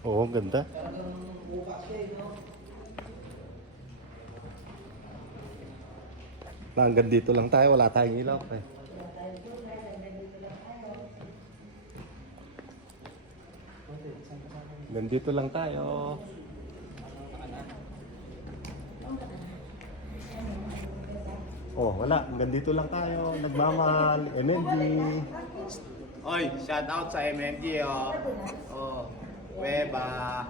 Oo, ang ganda. Hanggang dito lang tayo, wala tayong ilaw eh. Hanggang dito lang tayo. Oh, wala. Hanggang dito lang tayo. Nagmamahal. Energy. Oy, shout out sa MNG oh. Oh, Weba.